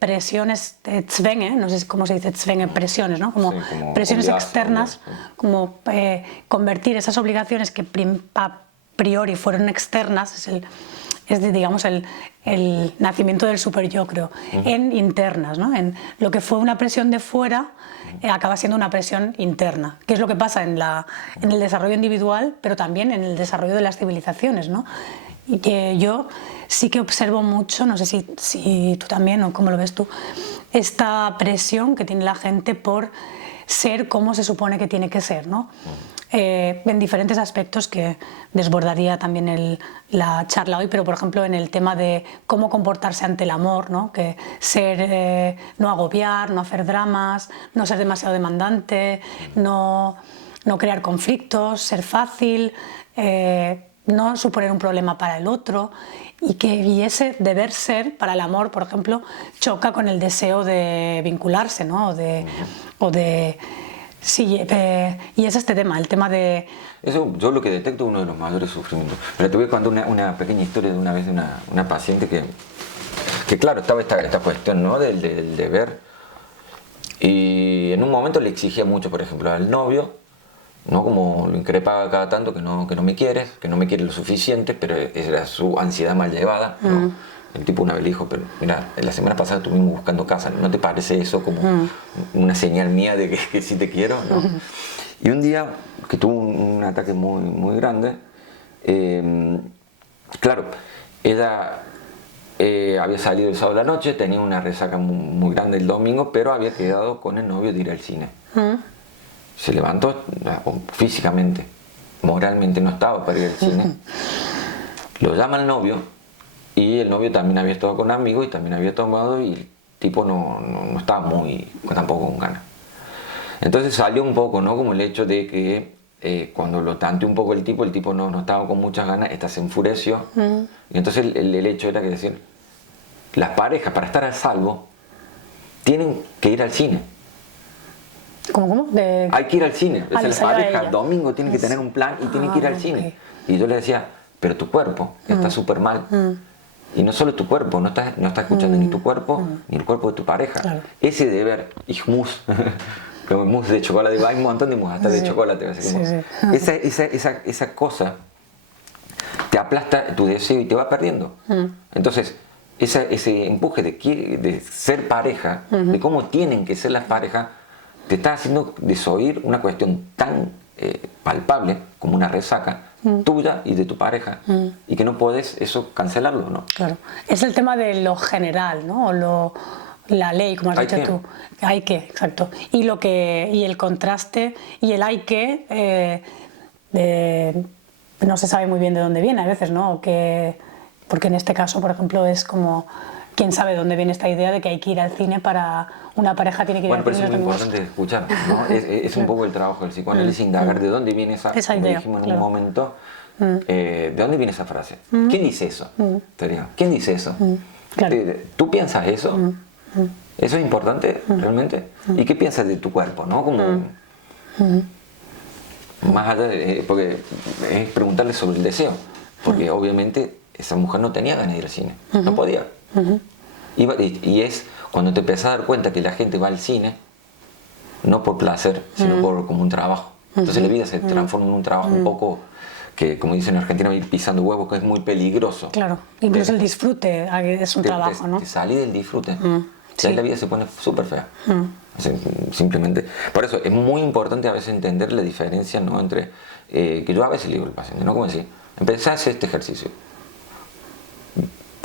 presiones, Zwänge, no sé cómo se dice Zwänge, presiones, ¿no? Como, sí, como presiones externas, como convertir esas obligaciones que a priori fueron externas, digamos el nacimiento del super yo, creo, en internas, ¿no? En lo que fue una presión de fuera acaba siendo una presión interna, que es lo que pasa en el desarrollo individual, pero también en el desarrollo de las civilizaciones, ¿no? Y que yo sí que observo mucho, no sé si tú también o cómo lo ves tú, esta presión que tiene la gente por ser como se supone que tiene que ser, ¿no? En diferentes aspectos que desbordaría también la charla hoy, pero por ejemplo en el tema de cómo comportarse ante el amor, ¿no? Que no agobiar, no hacer dramas, no ser demasiado demandante, no crear conflictos, ser fácil, no suponer un problema para el otro, y ese deber ser para el amor, por ejemplo, choca con el deseo de vincularse, ¿no? Sí, y es este tema, el tema de... Eso yo lo que detecto es uno de los mayores sufrimientos. Pero te voy a contar una pequeña historia de una vez de una paciente que claro, estaba esta cuestión, ¿no? del deber, y en un momento le exigía mucho, por ejemplo, al novio, ¿no? Como lo increpaba cada tanto, que no me quieres, que no me quieres lo suficiente, pero era su ansiedad mal llevada, ¿no? El tipo una vez le dijo, pero mira, la semana pasada estuvimos buscando casa, ¿no te parece eso como una señal mía de que sí te quiero, ¿no? Y un día que tuvo un ataque muy, muy grande, claro, ella había salido el sábado a la noche, tenía una resaca muy, muy grande el domingo, pero había quedado con el novio de ir al cine. Se levantó físicamente, moralmente no estaba para ir al cine. Lo llama el novio, y el novio también había estado con amigos y también había tomado, y el tipo no estaba tampoco con ganas. Entonces salió un poco, ¿no? Como el hecho de que cuando lo tanteó un poco el tipo no estaba con muchas ganas, esta se enfureció. Y entonces el hecho era que decir, las parejas para estar a salvo tienen que ir al cine. ¿Cómo? Hay que ir al cine. Las parejas el domingo tienen que tener un plan y tienen que ir al cine. Y yo le decía, pero tu cuerpo está súper mal. Y no solo tu cuerpo, no estás escuchando ni tu cuerpo ni el cuerpo de tu pareja. Claro. Ese deber, ich muss, como el mousse de chocolate, hay un montón de mousse, hasta de chocolate. Esa cosa te aplasta tu deseo y te va perdiendo. Entonces, ese empuje de ser pareja, de cómo tienen que ser las parejas, te está haciendo desoír una cuestión tan palpable como una resaca tuya y de tu pareja, y que no puedes eso cancelarlo, ¿no? Claro, es el tema de lo general, ¿no? O la ley, como has dicho tú. Hay que, exacto. Y el contraste y el hay que no se sabe muy bien de dónde viene a veces, ¿no? Porque en este caso, por ejemplo, es como quién sabe de dónde viene esta idea de que hay que ir al cine para una pareja tiene que ir al cine. Bueno, pero eso es muy importante escuchar, ¿no? Es un poco el trabajo del psicóanálisis, indagar de dónde viene esa idea, como dijimos en un momento, de dónde viene esa frase. ¿Quién dice eso? ¿Quién dice eso? Claro. ¿Tú piensas eso? ¿Eso es importante realmente? ¿Y qué piensas de tu cuerpo, no? Como más allá de, porque es preguntarle sobre el deseo, porque obviamente esa mujer no tenía ganas de ir al cine, no podía. Y es cuando te empiezas a dar cuenta que la gente va al cine no por placer, sino como un trabajo. Entonces la vida se transforma en un trabajo un poco que, como dicen en Argentina, ir pisando huevos, que es muy peligroso. Claro, incluso el disfrute es un trabajo, ¿no? Te salí del disfrute. Ahí la vida se pone súper fea. Simplemente. Por eso es muy importante a veces entender la diferencia, ¿no? Entre, que yo a veces le digo al paciente, ¿no? Como decir, empezá a hacer este ejercicio.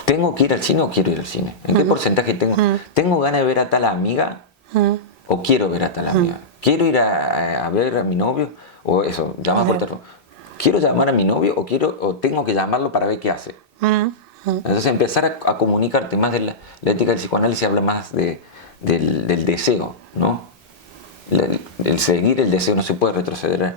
¿Tengo que ir al cine o quiero ir al cine? ¿En qué porcentaje tengo? ¿Tengo ganas de ver a tal amiga o quiero ver a tal amiga? ¿Quiero ir a ver a mi novio? O eso, llamar por teléfono. ¿Quiero llamar a mi novio o tengo que llamarlo para ver qué hace? Entonces empezar a comunicarte más de la ética del psicoanálisis habla más del deseo, ¿no? El seguir el deseo, no se puede retroceder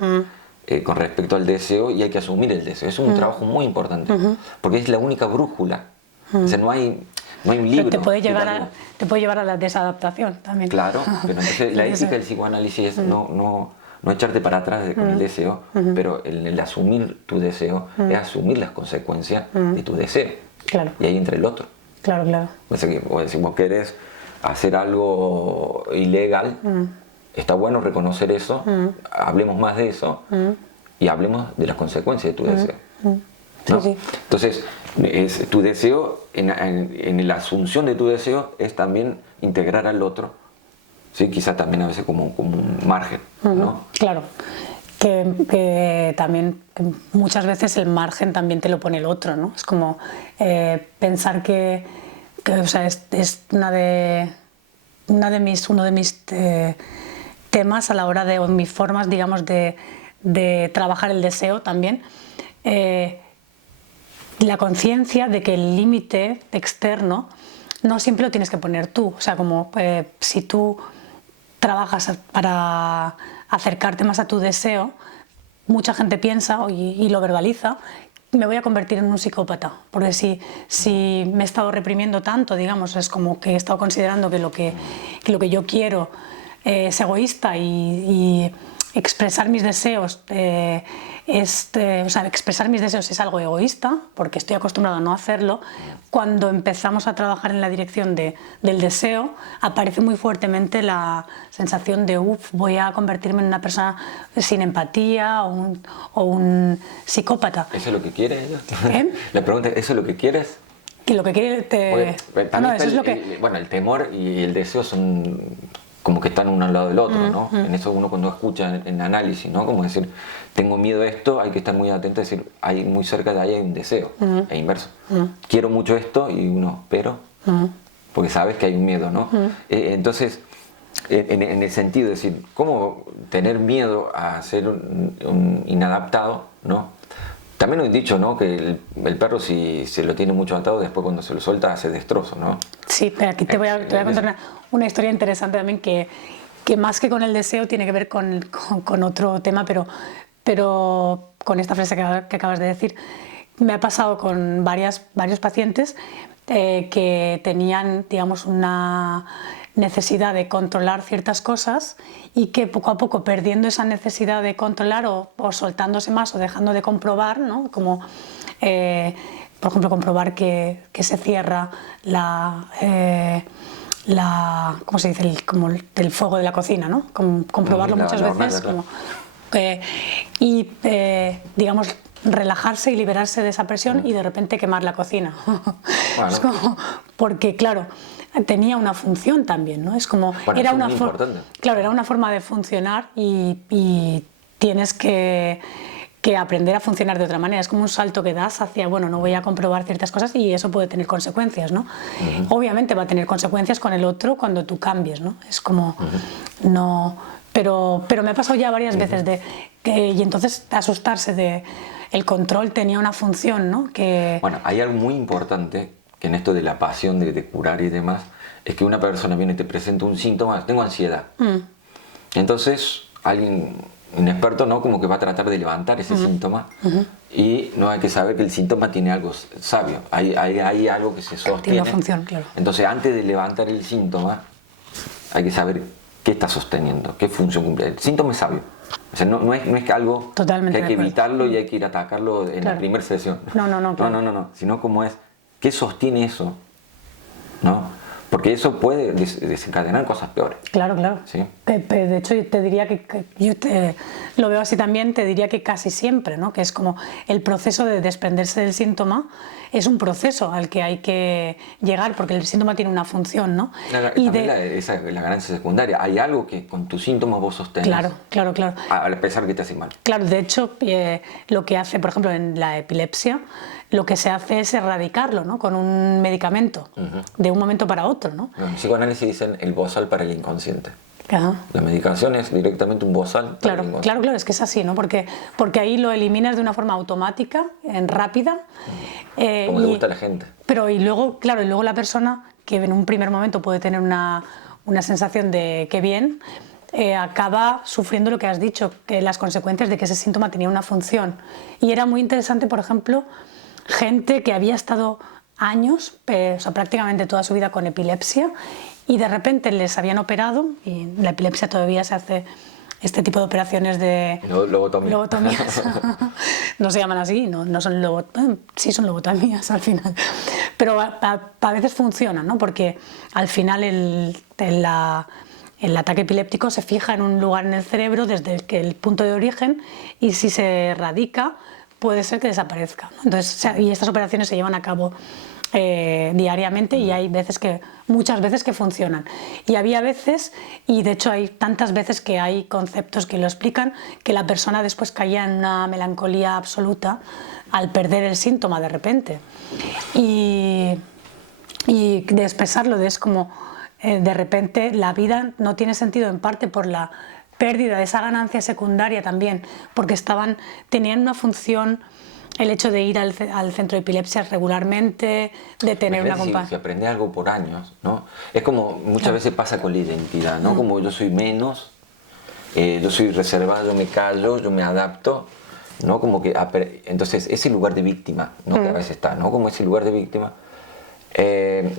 con respecto al deseo, y hay que asumir el deseo. Es un trabajo muy importante, porque es la única brújula. O sea, no hay un libro. Pero te puede llevar a la desadaptación también. Claro, pero entonces la ética del psicoanálisis es no echarte para atrás con el deseo, pero el asumir tu deseo es asumir las consecuencias de tu deseo. Claro. Y ahí entra el otro. Claro, claro. O sea, vos querés hacer algo ilegal, está bueno reconocer eso, hablemos más de eso y hablemos de las consecuencias de tu deseo. ¿No? Sí, sí. Entonces, tu deseo, en la asunción de tu deseo, es también integrar al otro, ¿sí? Quizá también a veces como un margen, ¿no? Claro, que también muchas veces el margen también te lo pone el otro, ¿no? Es como pensar que o sea, es uno de mis temas a la hora de, o mis formas, digamos, de trabajar el deseo también. La conciencia de que el límite externo no siempre lo tienes que poner tú. O sea, como si tú trabajas para acercarte más a tu deseo, mucha gente piensa y lo verbaliza, me voy a convertir en un psicópata, porque si me he estado reprimiendo tanto, digamos, es como que he estado considerando que lo que yo quiero es egoísta y expresar mis deseos o sea, expresar mis deseos es algo egoísta, porque estoy acostumbrado a no hacerlo. Cuando empezamos a trabajar en la dirección del deseo, aparece muy fuertemente la sensación de voy a convertirme en una persona sin empatía o un psicópata. ¿Eso es lo que quieres ella? ¿Eh? La pregunta es, ¿eso es lo que quieres? Que lo que quiere No, eso es lo que... Bueno, el temor y el deseo son como que están uno al lado del otro, ¿no? En eso uno cuando escucha en análisis, ¿no? Como decir, tengo miedo a esto, hay que estar muy atento a decir, muy cerca de ahí hay un deseo, e inverso. Quiero mucho esto y uno, pero, porque sabes que hay un miedo, ¿no? Entonces, en el sentido de decir, ¿cómo tener miedo a ser un inadaptado, ¿no? También he dicho, ¿no? Que el perro, si se lo tiene mucho atado, después cuando se lo suelta hace destrozo, ¿no? Sí, pero aquí te voy a contar una historia interesante también que más que con el deseo tiene que ver con otro tema, pero con esta frase que acabas de decir. Me ha pasado con varios pacientes que tenían, digamos, una necesidad de controlar ciertas cosas y que poco a poco, perdiendo esa necesidad de controlar o soltándose más o dejando de comprobar, ¿no? Como por ejemplo comprobar que se cierra ¿cómo se dice? Como el fuego de la cocina, ¿no? Comprobarlo muchas veces. Claro. Digamos, relajarse y liberarse de esa presión y de repente quemar la cocina. Bueno. Es como, porque claro, tenía una función también, ¿no? Es como, bueno, era era una forma de funcionar y tienes que aprender a funcionar de otra manera. Es como un salto que das hacia, bueno, no voy a comprobar ciertas cosas y eso puede tener consecuencias, ¿no? Obviamente va a tener consecuencias con el otro cuando tú cambies, ¿no? Es como, no... Pero me ha pasado ya varias veces y entonces asustarse de... El control tenía una función, ¿no? Bueno, hay algo muy importante que en esto de la pasión de curar y demás, es que una persona viene y te presenta un síntoma, tengo ansiedad. Entonces, un experto, ¿no? Como que va a tratar de levantar ese síntoma y no hay que saber que el síntoma tiene algo sabio, hay algo que se sostiene. Tiene una función, claro. Entonces, antes de levantar el síntoma, hay que saber qué está sosteniendo, qué función cumple. El síntoma es sabio. O sea, no es que algo totalmente que hay que evitarlo y hay que ir a atacarlo en la primera sesión. No. Sino como es, ¿qué sostiene eso? ¿No? Porque eso puede desencadenar cosas peores. Claro. ¿Sí? De hecho, te diría que yo lo veo así también, te diría que casi siempre, ¿no? Que es como el proceso de desprenderse del síntoma, es un proceso al que hay que llegar, porque el síntoma tiene una función, ¿no? La ganancia secundaria, hay algo que con tu síntoma vos sostenés. Claro. A pesar que te hace mal. Claro, de hecho, lo que hace, por ejemplo, en la epilepsia, lo que se hace es erradicarlo, ¿no? Con un medicamento, de un momento para otro, ¿no? En psicoanálisis dicen el bozal para el inconsciente. Ajá. La medicación es directamente un bozal para el inconsciente. Claro, es que es así, ¿no? Porque ahí lo eliminas de una forma automática, rápida. Como le gusta a la gente. Pero y luego la persona, que en un primer momento puede tener una sensación de qué bien, acaba sufriendo lo que has dicho, que las consecuencias de que ese síntoma tenía una función. Y era muy interesante, por ejemplo, gente que había estado años, o sea, prácticamente toda su vida con epilepsia, y de repente les habían operado, y la epilepsia todavía se hace este tipo de operaciones de lobotomías. No se llaman así, no son sí son lobotomías al final, pero a veces funcionan, ¿no? Porque al final el ataque epiléptico se fija en un lugar en el cerebro desde el punto de origen, y si se radica puede ser que desaparezca, ¿no? Entonces, y estas operaciones se llevan a cabo diariamente, y hay muchas veces que funcionan, y había veces, y de hecho hay tantas veces que hay conceptos que lo explican, que la persona después caía en una melancolía absoluta al perder el síntoma de repente, y de expresarlo es como de repente la vida no tiene sentido, en parte por la pérdida de esa ganancia secundaria también, porque tenían una función. El hecho de ir al centro de epilepsia regularmente, de tener una compañía. Si aprendes algo por años, ¿no? Es como muchas veces pasa con la identidad, ¿no? Como yo soy menos, yo soy reservado, yo me callo, yo me adapto, ¿no? Como que, entonces, ese lugar de víctima, ¿no? Que a veces está, ¿no? Como ese lugar de víctima, que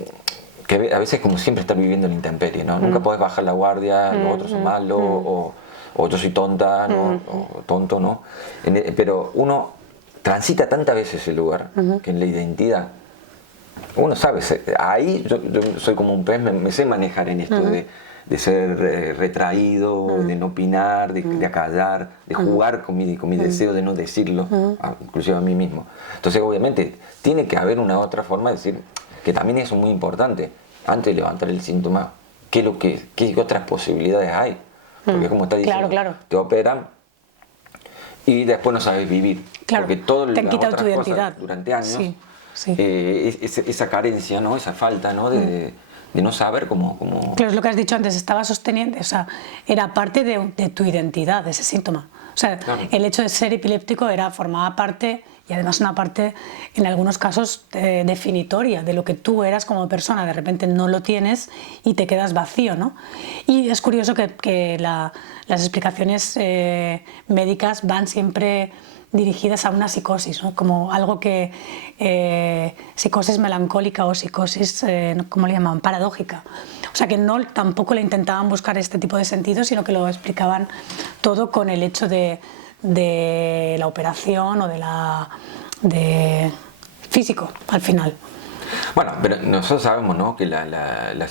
a veces como siempre estar viviendo en la intemperie, ¿no? Nunca podés bajar la guardia, los otros son malos, o yo soy tonta, ¿no? O tonto, ¿no? Pero uno transita tantas veces ese lugar, que en la identidad uno sabe, ahí yo soy como un pez, me sé manejar en esto de ser retraído, de no opinar, de acallar, de jugar con mi deseo de no decirlo, inclusive a mí mismo. Entonces obviamente tiene que haber una otra forma de decir, que también eso es muy importante, antes de levantar el síntoma, qué otras posibilidades hay, porque como está diciendo, te operan y después no sabes vivir, porque todo te han quitado tu identidad durante años, esa carencia, ¿no? Esa falta, ¿no? de no saber cómo... Claro, es lo que has dicho antes, estaba sosteniendo, o sea, era parte de tu identidad, ese síntoma. O sea, el hecho de ser epiléptico formaba parte, y además una parte, en algunos casos, definitoria de lo que tú eras como persona. De repente no lo tienes y te quedas vacío, ¿no? Y es curioso que las explicaciones médicas van siempre dirigidas a una psicosis, ¿no? Como algo que psicosis melancólica o psicosis, ¿cómo le llamaban? Paradójica. O sea, que tampoco le intentaban buscar este tipo de sentido, sino que lo explicaban todo con el hecho de la operación o de físico al final. Bueno, pero nosotros sabemos, ¿no? Que la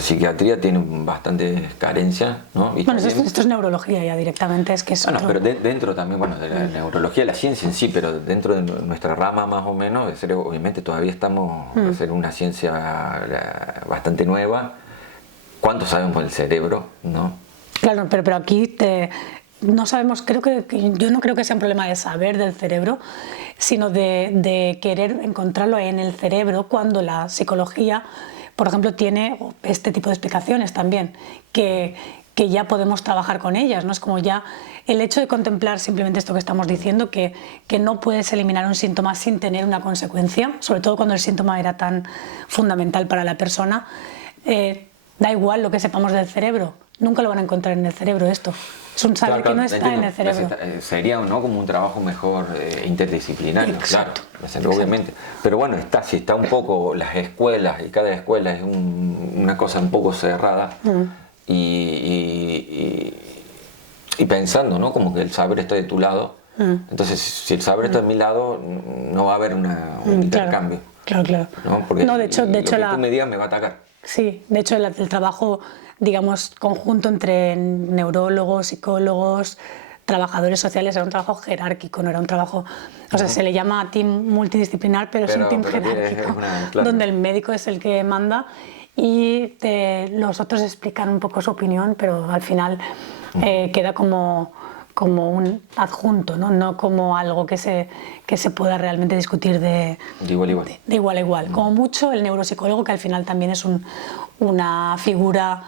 psiquiatría tiene bastantes carencias, ¿no? Y bueno, esto es neurología ya directamente, es que es bueno, pero dentro también, bueno, de la neurología, la ciencia en sí, pero dentro de nuestra rama más o menos, obviamente todavía estamos a ser una ciencia bastante nueva. ¿Cuánto sabemos del cerebro, no? Claro, pero aquí no sabemos, yo no creo que sea un problema de saber del cerebro, sino de querer encontrarlo en el cerebro, cuando la psicología, por ejemplo, tiene este tipo de explicaciones también, que ya podemos trabajar con ellas, ¿no? Es como ya el hecho de contemplar simplemente esto que estamos diciendo, que no puedes eliminar un síntoma sin tener una consecuencia, sobre todo cuando el síntoma era tan fundamental para la persona. Da igual lo que sepamos del cerebro, nunca lo van a encontrar en el cerebro esto. Es un saber que no está en el cerebro. Sería, ¿no? Como un trabajo mejor interdisciplinario, exacto, claro, obviamente. Pero bueno, si está un poco las escuelas, y cada escuela es una cosa un poco cerrada, y pensando, ¿no? Como que el saber está de tu lado. Entonces, si el saber está de mi lado, no va a haber un intercambio. Claro. ¿No? Porque no, de hecho, lo que tú me digas me va a atacar. Sí, de hecho el trabajo, digamos, conjunto entre neurólogos, psicólogos, trabajadores sociales era un trabajo jerárquico, no era un trabajo, o sea, se le llama team multidisciplinar, pero es un team jerárquico, donde el médico es el que manda y los otros explican un poco su opinión, pero al final queda como un adjunto, no como algo que se pueda realmente discutir de igual a igual. Como mucho el neuropsicólogo, que al final también es una figura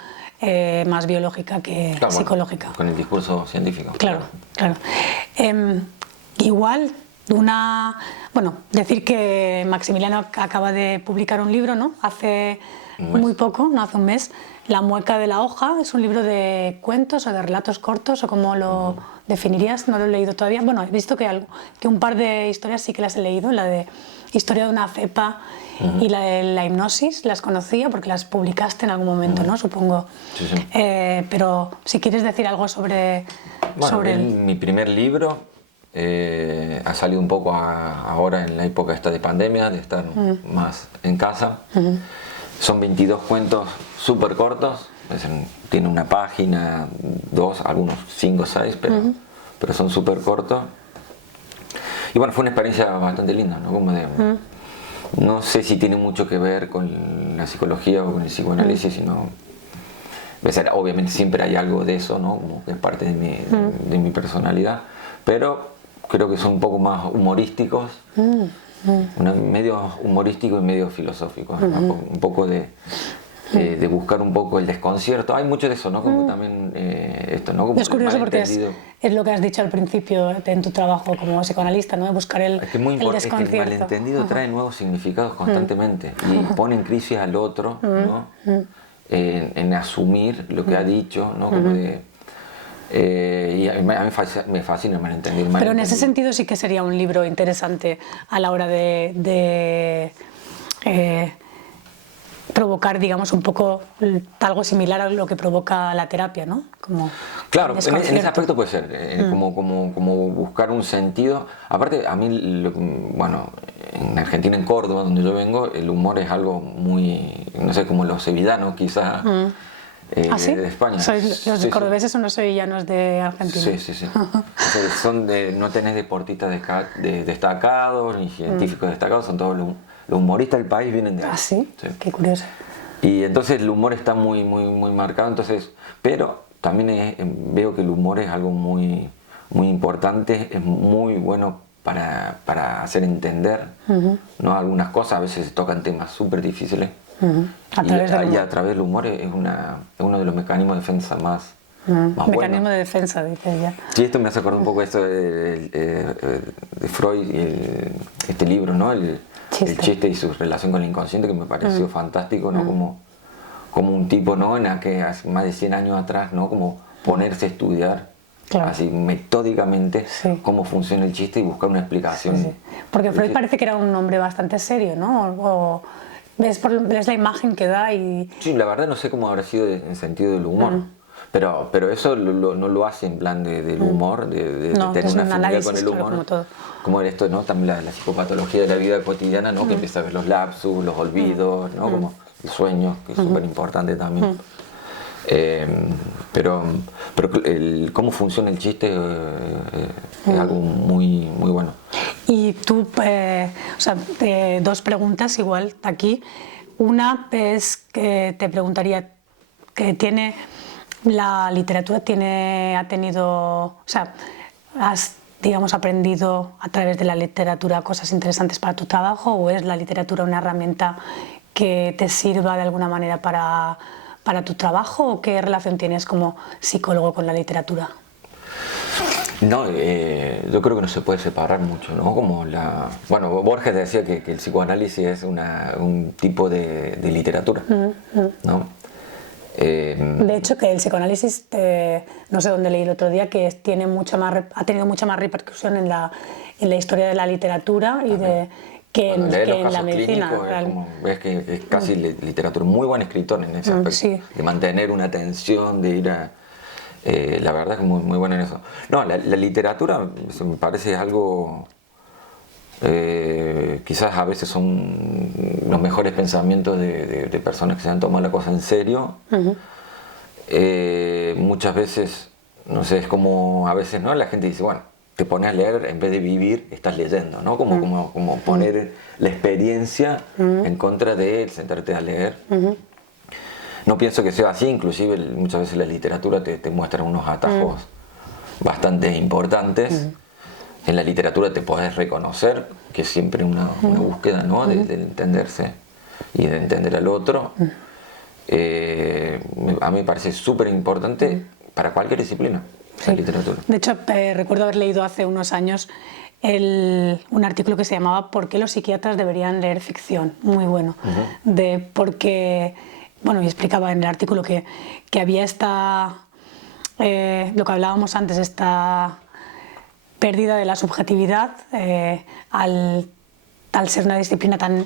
más biológica que psicológica. Con el discurso científico. Claro. Igual Bueno, decir que Maximiliano acaba de publicar un libro, ¿no? Hace muy poco, no hace un mes, La mueca de la hoja. Es un libro de cuentos o de relatos cortos, o como lo definirías. No lo he leído todavía. Bueno, he visto que un par de historias sí que las he leído. La de Historia de una cepa y la de la hipnosis las conocía porque las publicaste en algún momento, ¿no? Supongo. Sí, sí. Pero si quieres decir algo sobre... Mi primer libro ha salido un poco ahora en la época esta de pandemia, de estar más en casa. Son 22 cuentos súper cortos, tiene una página, dos, algunos 5 o 6, pero son súper cortos. Y bueno, fue una experiencia bastante linda, ¿no? Como no sé si tiene mucho que ver con la psicología o con el psicoanálisis, sino... Obviamente siempre hay algo de eso, ¿no? Como que es parte de mi personalidad, pero creo que son un poco más humorísticos, medio humorístico y medio filosófico, ¿no? Un poco de buscar un poco el desconcierto. Hay mucho de eso, ¿no? Como también esto, ¿no? Como es curioso porque es lo que has dicho al principio en tu trabajo como psicoanalista, ¿no? De buscar el desconcierto. Es que el malentendido trae nuevos significados constantemente y pone en crisis al otro, ¿no? En asumir lo que ha dicho, ¿no? Como y a mí me fascina el malentendido. Pero en ese sentido sí que sería un libro interesante a la hora de provocar, digamos, un poco algo similar a lo que provoca la terapia, ¿no? Claro, en ese aspecto puede ser, como buscar un sentido. Aparte, a mí, bueno, en Argentina, en Córdoba, donde yo vengo, el humor es algo muy, no sé, como los sevillanos, quizás, ¿Ah, sí? de España. Los cordobeses son los sevillanos de Argentina. Sí. No tenés deportistas destacados, ni científicos destacados, son todos los humoristas del país vienen de ahí. ¿Ah, sí? Qué curioso. Y entonces el humor está muy marcado, entonces, pero también veo que el humor es algo muy importante, es muy bueno para hacer entender, ¿no? Algunas cosas. A veces se tocan temas súper difíciles, y a través del humor es uno de los mecanismos de defensa más mecanismo de defensa, dice ella. Sí, esto me hace acordar un poco esto de Freud y este libro, ¿no? El chiste y su relación con el inconsciente, que me pareció fantástico, ¿no? Como un tipo, ¿no? En la que hace más de 100 años atrás, ¿no? Como ponerse a estudiar así metódicamente cómo funciona el chiste y buscar una explicación. Sí. Porque Freud parece que era un hombre bastante serio, ¿no? ¿Ves la imagen que da? Sí, la verdad no sé cómo habrá sido en el sentido del humor. Pero eso no lo hace en plan del humor, de tener una afinidad con el humor. Como esto, ¿no? También la psicopatología de la vida cotidiana, ¿no? Que empieza a ver los lapsus, los olvidos, ¿no? Como el sueño, que es súper importante también. Pero cómo funciona el chiste es algo muy bueno. Y tú, o sea, dos preguntas igual aquí. Una es que te preguntaría, que la literatura ha tenido, o sea, has, digamos, aprendido a través de la literatura cosas interesantes para tu trabajo, o es la literatura una herramienta que te sirva de alguna manera para tu trabajo, o qué relación tienes como psicólogo con la literatura? No, yo creo que no se puede separar mucho, ¿no? Bueno, Borges decía que el psicoanálisis es un tipo de literatura, ¿no? De hecho, que el psicoanálisis, no sé dónde leí el otro día, que ha tenido mucha más repercusión en la historia de la literatura que en la medicina. Ves que es casi literatura, muy buen escritor en ese aspecto, de mantener una atención, de ir a... la verdad es que muy buena en eso. No, la literatura me parece algo... quizás a veces son los mejores pensamientos de personas que se han tomado la cosa en serio. Muchas veces, no sé, es como a veces, ¿no? La gente dice, bueno, te pones a leer en vez de vivir, estás leyendo, ¿no? Como poner la experiencia en contra de sentarte a leer. No pienso que sea así, inclusive muchas veces la literatura te muestra unos atajos bastante importantes. En la literatura te podés reconocer, que es siempre una búsqueda, ¿no? de entenderse y de entender al otro. A mí me parece súper importante para cualquier disciplina, la literatura. De hecho, recuerdo haber leído hace unos años un artículo que se llamaba ¿Por qué los psiquiatras deberían leer ficción? Muy bueno. Porque, bueno, y explicaba en el artículo que había lo que hablábamos antes, esta pérdida de la subjetividad al ser una disciplina tan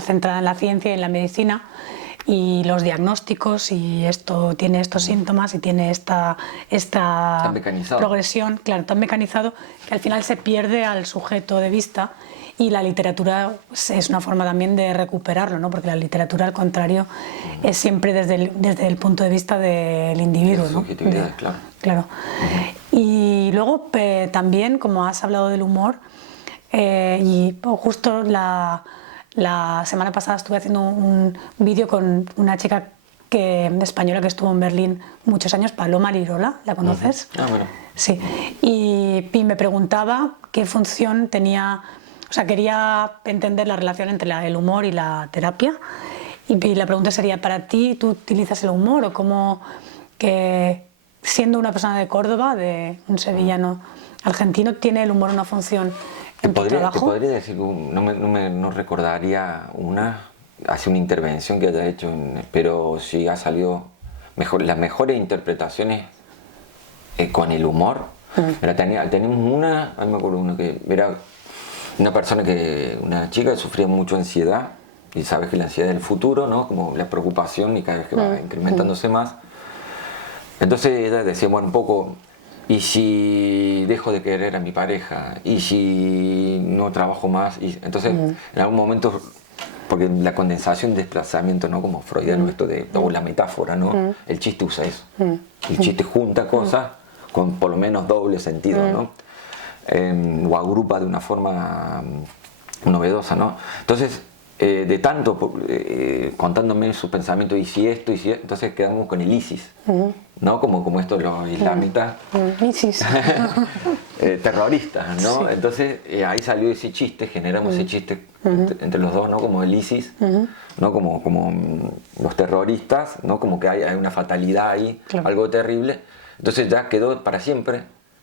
centrada en la ciencia y en la medicina, y los diagnósticos, y esto tiene estos síntomas y tiene esta progresión, claro, tan mecanizado, que al final se pierde al sujeto de vista, y la literatura es una forma también de recuperarlo, ¿no? Porque la literatura, al contrario, es siempre desde el punto de vista del individuo, ¿no? Subjetividad, claro. Claro. Y luego también, como has hablado del humor, y justo la semana pasada estuve haciendo un vídeo con una chica española que estuvo en Berlín muchos años, Paloma Lirola, ¿la conoces? Bueno. Sí, y me preguntaba qué función tenía, o sea, quería entender la relación entre el humor y la terapia, y la pregunta sería, ¿para ti tú utilizas el humor o cómo, que siendo una persona de Córdoba, de un sevillano argentino, tiene el humor una función en tu trabajo? Te podría decir, no recordaría hace una intervención que haya hecho, pero sí ha salido las mejores interpretaciones con el humor. Teníamos a mí me acuerdo que era una chica que sufría mucho ansiedad, y sabes que la ansiedad del futuro, ¿no? Como la preocupación, y cada vez que va incrementándose más. Entonces ella decía, bueno, un poco, ¿y si dejo de querer a mi pareja? ¿Y si no trabajo más? Y entonces, en algún momento, porque la condensación, desplazamiento, ¿no? Como freudiano, esto o la metáfora, ¿no? El chiste usa eso. El chiste junta cosas con por lo menos doble sentido, ¿no? O agrupa de una forma novedosa, ¿no? Entonces, de tanto contándome su pensamiento, y si esto, entonces quedamos con el ISIS, ¿no? Como esto los islamitas, ISIS. Terroristas, ¿no? Entonces ahí salió ese chiste, generamos ese chiste entre los dos, ¿no? Como el ISIS, ¿no? Como los terroristas, ¿no? Como que hay una fatalidad ahí, claro, algo terrible. Entonces ya quedó para siempre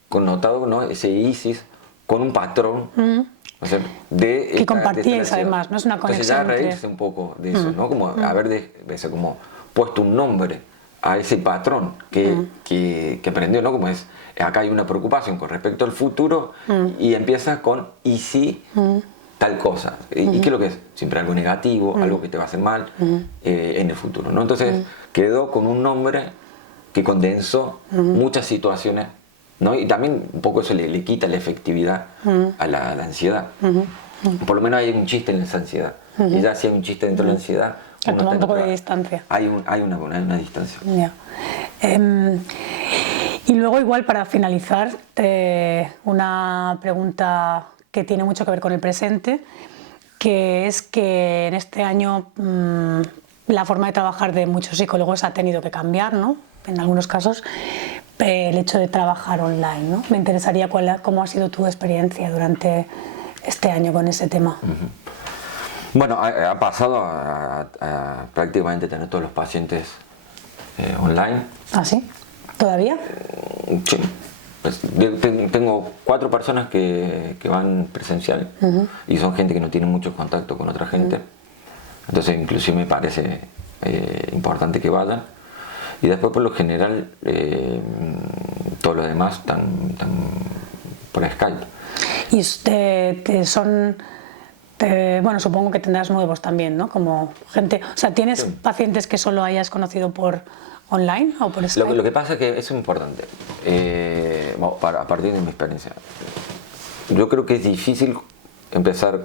connotado, ¿no? Ese ISIS con un patrón. O sea, que compartíais además, no es una conexión. Entonces ya reírse un poco de eso, ¿no? Como haber como puesto un nombre a ese patrón que aprendió, ¿no? Como es, acá hay una preocupación con respecto al futuro, y empieza con ¿y si tal cosa? ¿Y qué es lo que es? Siempre algo negativo, algo que te va a hacer mal en el futuro, ¿no? Entonces quedó con un nombre que condensó muchas situaciones, ¿no? Y también un poco eso le quita la efectividad a la ansiedad. Por lo menos hay un chiste en esa ansiedad. Y ya si hay un chiste dentro de la ansiedad, toma un poco de distancia. Hay una distancia. Yeah. Y luego, igual, para finalizar, una pregunta que tiene mucho que ver con el presente, que es que en este año la forma de trabajar de muchos psicólogos ha tenido que cambiar, ¿no? En algunos casos, el hecho de trabajar online, ¿no? Me interesaría cómo ha sido tu experiencia durante este año con ese tema. Bueno, ha pasado a prácticamente tener todos los pacientes online. ¿Ah, sí? ¿Todavía? Sí. Pues, tengo 4 personas que van presencial, y son gente que no tiene mucho contacto con otra gente. Entonces, inclusive me parece importante que vayan. Y después, por lo general, todo lo demás están por Skype. Y bueno, supongo que tendrás nuevos también, ¿no? Como gente, o sea, ¿tienes pacientes que solo hayas conocido por online o por Skype? Lo que pasa es que es importante, a partir de mi experiencia. Yo creo que es difícil empezar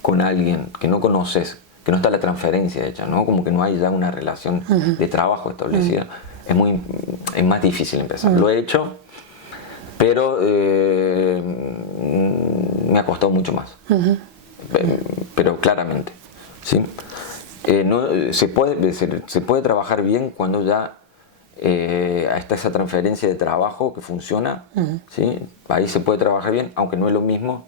con alguien que no conoces, que no está la transferencia hecha, ¿no? Como que no hay ya una relación de trabajo establecida. Es más difícil empezar. Lo he hecho, pero me ha costado mucho más. Pero claramente, ¿sí? Se puede trabajar bien cuando ya está esa transferencia de trabajo que funciona, ¿sí? Ahí se puede trabajar bien, aunque no es lo mismo.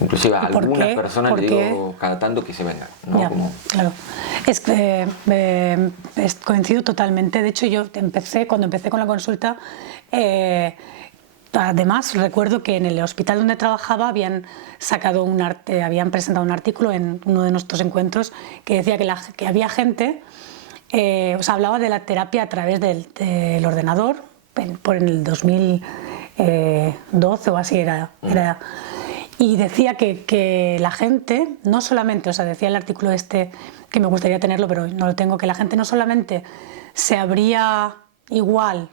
Inclusive a algunas personas le digo cada tanto que se vengan, ¿no? Ya, claro. Es que coincido totalmente. De hecho, yo cuando empecé con la consulta, además recuerdo que en el hospital donde trabajaba habían presentado un artículo en uno de nuestros encuentros que decía que había gente, o sea, hablaba de la terapia a través del ordenador, por en el 2012 o así era. Y decía que la gente, no solamente, o sea, decía el artículo este, que me gustaría tenerlo, pero no lo tengo, que la gente no solamente se abría igual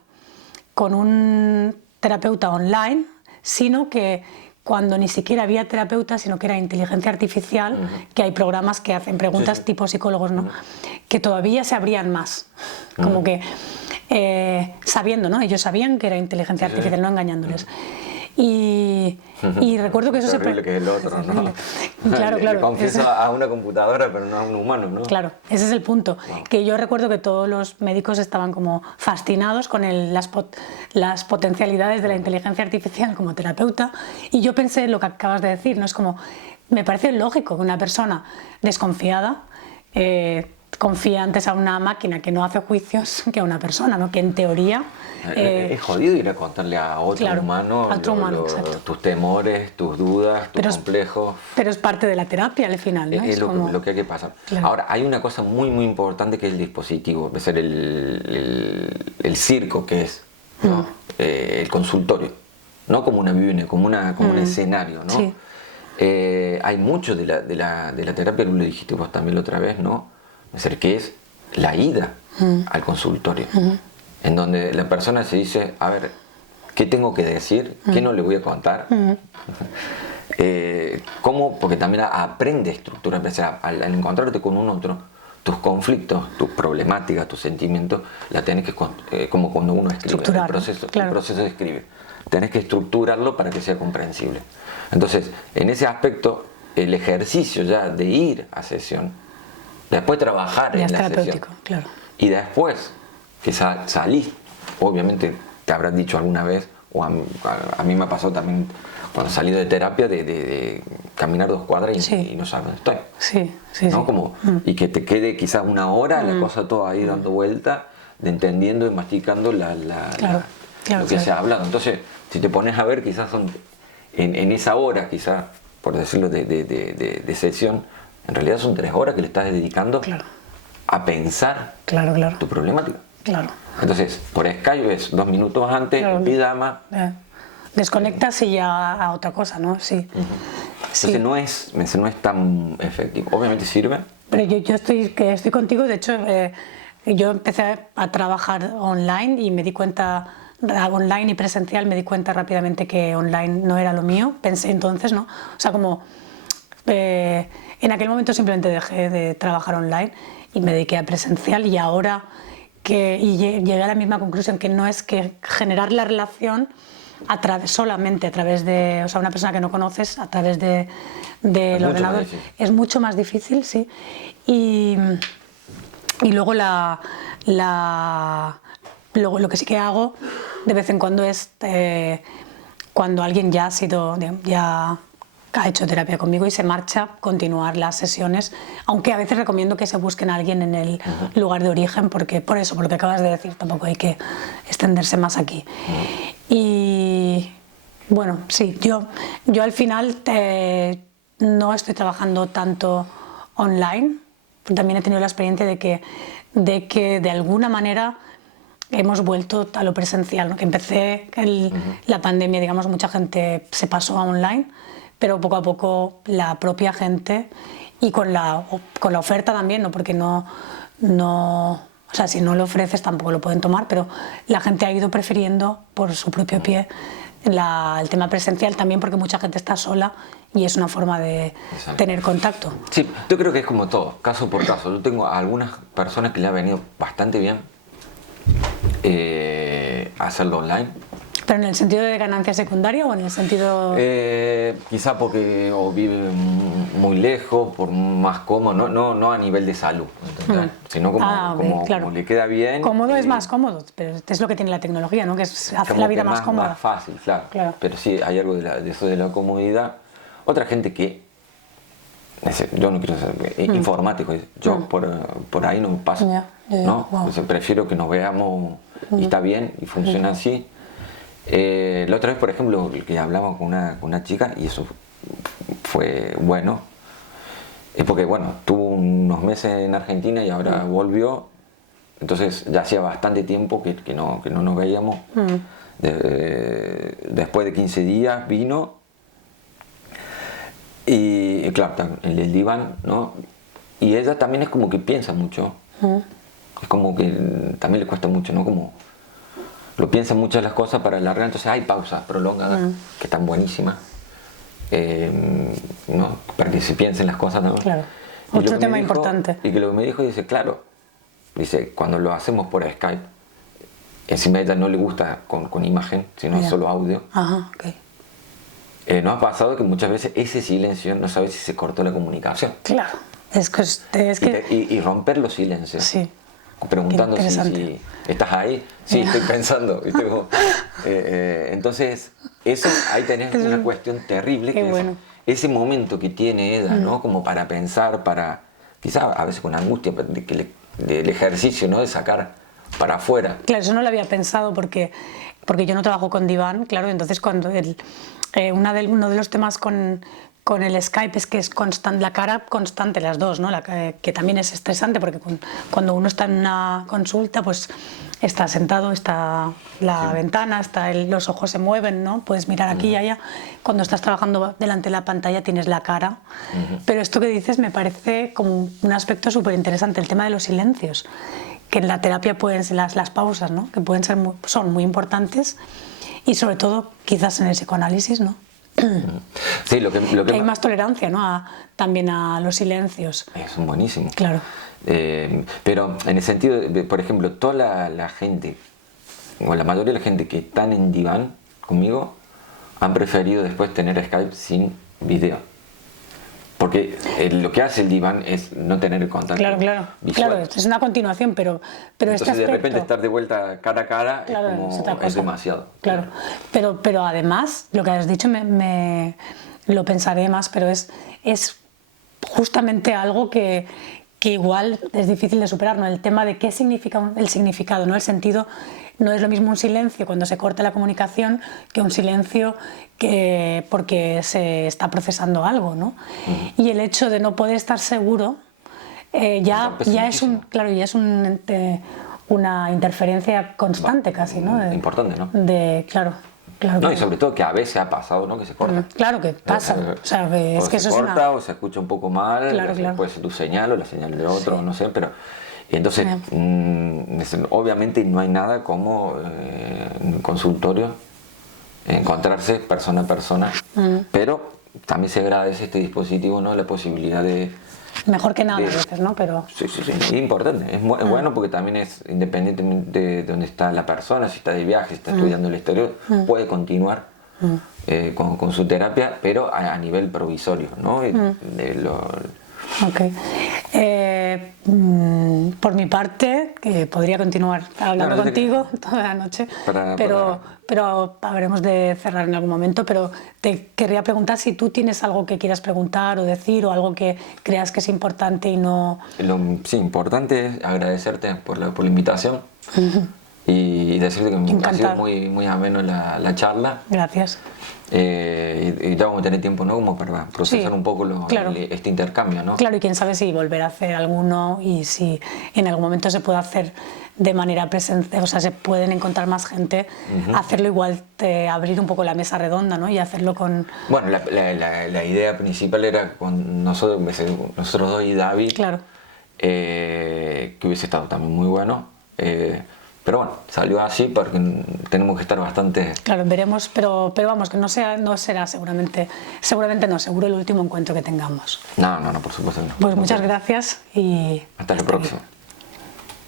con un terapeuta online, sino que cuando ni siquiera había terapeuta, sino que era inteligencia artificial, que hay programas que hacen preguntas tipo psicólogos, ¿no? Que todavía se abrían más, como que sabiendo, ¿no? Ellos sabían que era inteligencia artificial, no engañándoles. Y recuerdo que eso terrible que es el otro, ¿no? Claro, claro. Le confieso a una computadora, pero no a un humano, ¿no? Claro, ese es el punto. Que yo recuerdo que todos los médicos estaban como fascinados con las potencialidades de la inteligencia artificial como terapeuta, y yo pensé lo que acabas de decir, ¿no? Es como, me parece lógico que una persona desconfiada confía antes a una máquina que no hace juicios que a una persona, ¿no? Que en teoría... es jodido ir a contarle a otro humano, tus temores, tus dudas, tus complejos. Pero es parte de la terapia al final, ¿no? Es lo que hay que pasar. Claro. Ahora, hay una cosa muy importante que es el dispositivo, debe ser el circo que es, ¿no? El consultorio, no como una vivienda, como un escenario, ¿no? Sí. Hay mucho de la terapia, lo dijiste vos también la otra vez, ¿no? Es decir, que es la ida al consultorio, en donde la persona se dice, a ver, ¿qué tengo que decir? ¿Qué no le voy a contar? ¿Cómo? Porque también aprende estructura, al encontrarte con un otro, tus conflictos, tus problemáticas, tus sentimientos, la tenés que, como cuando uno escribe, el proceso de escribir, tenés que estructurarlo para que sea comprensible. Entonces, en ese aspecto, el ejercicio ya de ir a sesión, después trabajar en la sesión, claro. Y después que salís, obviamente te habrán dicho alguna vez, o a mí me pasó también cuando salí de terapia, de caminar 2 cuadras y no saber dónde estoy. Sí, ¿no? Como, y que te quede quizás una hora la cosa toda ahí dando vuelta, de entendiendo y masticando lo que se ha hablado. Entonces, si te pones a ver, quizás son en esa hora, quizás, por decirlo, de sesión, en realidad son 3 horas que le estás dedicando a pensar tu problemática. Claro. Entonces, por Skype es 2 minutos antes, en pijama. Desconectas y ya a otra cosa, ¿no? Sí. Entonces no es tan efectivo. Obviamente sirve. Pero yo estoy contigo, de hecho, yo empecé a trabajar online y me di cuenta, online y presencial, me di cuenta rápidamente que online no era lo mío. Pensé entonces, ¿no? O sea, como en aquel momento simplemente dejé de trabajar online y me dediqué a presencial, y ahora llegué a la misma conclusión, que no es que generar la relación solamente a través de, o sea, una persona que no conoces a través del ordenador es mucho más difícil, sí. Y luego lo que sí que hago de vez en cuando es cuando alguien ya ha hecho terapia conmigo y se marcha, continuar las sesiones, aunque a veces recomiendo que se busquen a alguien en el lugar de origen, porque por lo que acabas de decir, tampoco hay que extenderse más aquí. Y bueno, sí, yo al final no estoy trabajando tanto online, también he tenido la experiencia de que de alguna manera hemos vuelto a lo presencial, ¿no? Que empecé la pandemia, digamos, mucha gente se pasó a online, pero poco a poco la propia gente, y con la oferta también, ¿no? Porque o sea, si no lo ofreces tampoco lo pueden tomar, pero la gente ha ido prefiriendo por su propio pie el tema presencial, también porque mucha gente está sola y es una forma de tener contacto. Sí, yo creo que es como todo, caso por caso. Yo tengo a algunas personas que le ha venido bastante bien hacerlo online. ¿Pero en el sentido de ganancia secundaria o en el sentido...? Quizá porque vive muy lejos, por más cómodo, no a nivel de salud, sino como le queda bien. Cómodo es más cómodo, pero es lo que tiene la tecnología, ¿no? Que hace la vida más cómoda. Más fácil, claro. Pero sí, hay algo de eso de la comodidad. Otra gente que... Yo no quiero ser informático, yo por ahí no paso, ¿no? Wow. Prefiero que nos veamos y está bien y funciona así. La otra vez, por ejemplo, que hablamos con una chica, y eso fue bueno, es porque, bueno, tuvo unos meses en Argentina y ahora volvió, entonces ya hacía bastante tiempo que no nos veíamos. Después de 15 días vino y claro, en el diván, ¿no? Y ella también es como que piensa mucho, es como que también le cuesta mucho, ¿no? Como lo piensa muchas las cosas para alargar, entonces hay pausas prolongadas que están buenísimas, ¿no? Para que se piensen las cosas, ¿no? Claro. Otro tema importante. Y que lo que me dijo, dice, claro, dice, cuando lo hacemos por Skype, encima a ella no le gusta con imagen, sino solo audio. Ajá, ok. Nos ha pasado que muchas veces ese silencio no sabes si se cortó la comunicación. Claro, Y romper los silencios. Sí. Preguntando si estás ahí. Sí, estoy pensando. Entonces, eso ahí tenés una cuestión terrible. Que bueno. Ese momento que tiene ella, ¿no? Como para pensar, para quizás a veces con angustia del ejercicio, ¿no? De sacar para afuera. Claro, eso no lo había pensado porque yo no trabajo con diván, claro, entonces cuando uno de los temas con el Skype es que es la cara constante, las dos, ¿no? Que también es estresante porque cuando uno está en una consulta, pues está sentado, está la ventana, los ojos se mueven, ¿no? Puedes mirar aquí y allá. Cuando estás trabajando delante de la pantalla tienes la cara. Pero esto que dices me parece como un aspecto súper interesante, el tema de los silencios, que en la terapia pueden ser las pausas, ¿no? Que son muy importantes, y sobre todo quizás en el psicoanálisis, ¿no? Sí, lo que hay más tolerancia, ¿no? También a los silencios. Son buenísimos. Claro. Pero en el sentido de, por ejemplo, toda la gente, o la mayoría de la gente que están en diván conmigo, han preferido después tener Skype sin video. Porque lo que hace el diván es no tener el contacto visual. Claro, es una continuación, pero entonces este aspecto, de repente estar de vuelta cara a cara, claro, es demasiado. Claro, pero además, lo que has dicho me lo pensaré más, pero es justamente algo que igual es difícil de superar, ¿no? El tema de qué significa el significado, ¿no? El sentido. No es lo mismo un silencio cuando se corta la comunicación que un silencio porque se está procesando algo, ¿no? Y el hecho de no poder estar seguro ya es una interferencia constante casi, ¿no? Importante, ¿no? Claro. No, y sobre todo que a veces ha pasado, ¿no? Que se corta. Claro que pasa. O sea, es que eso se corta o se escucha un poco mal, claro. puede ser tu señal o la señal de otro, no sé, pero... Y entonces, obviamente no hay nada como en el consultorio encontrarse persona a persona, pero también se agradece este dispositivo, ¿no? La posibilidad de... Mejor que nada a veces, ¿no? Pero... Sí, es importante, es bueno porque también es independientemente de dónde está la persona, si está de viaje, si está estudiando en el exterior, puede continuar con su terapia, pero a nivel provisorio, ¿no? Ok. Por mi parte, que podría continuar hablando contigo toda la noche, pero habremos de cerrar en algún momento, pero te querría preguntar si tú tienes algo que quieras preguntar o decir, o algo que creas que es importante y no... Sí, importante es agradecerte por la invitación y decirte que me ha sido muy ameno la charla. Gracias. Y ya vamos a tener tiempo, ¿no? Como para procesar un poco este intercambio, ¿no? Claro, y quién sabe si volver a hacer alguno y si en algún momento se puede hacer de manera presencial, o sea, se pueden encontrar más gente, hacerlo igual, abrir un poco la mesa redonda, ¿no? Y hacerlo con... Bueno, la idea principal era con nosotros dos y David, claro. Que hubiese estado también muy bueno. Pero bueno, salió así porque tenemos que estar bastante... Claro, veremos, pero vamos, que no será seguramente no, seguro el último encuentro que tengamos. No, por supuesto no. Pues muchas gracias y... Hasta la próxima.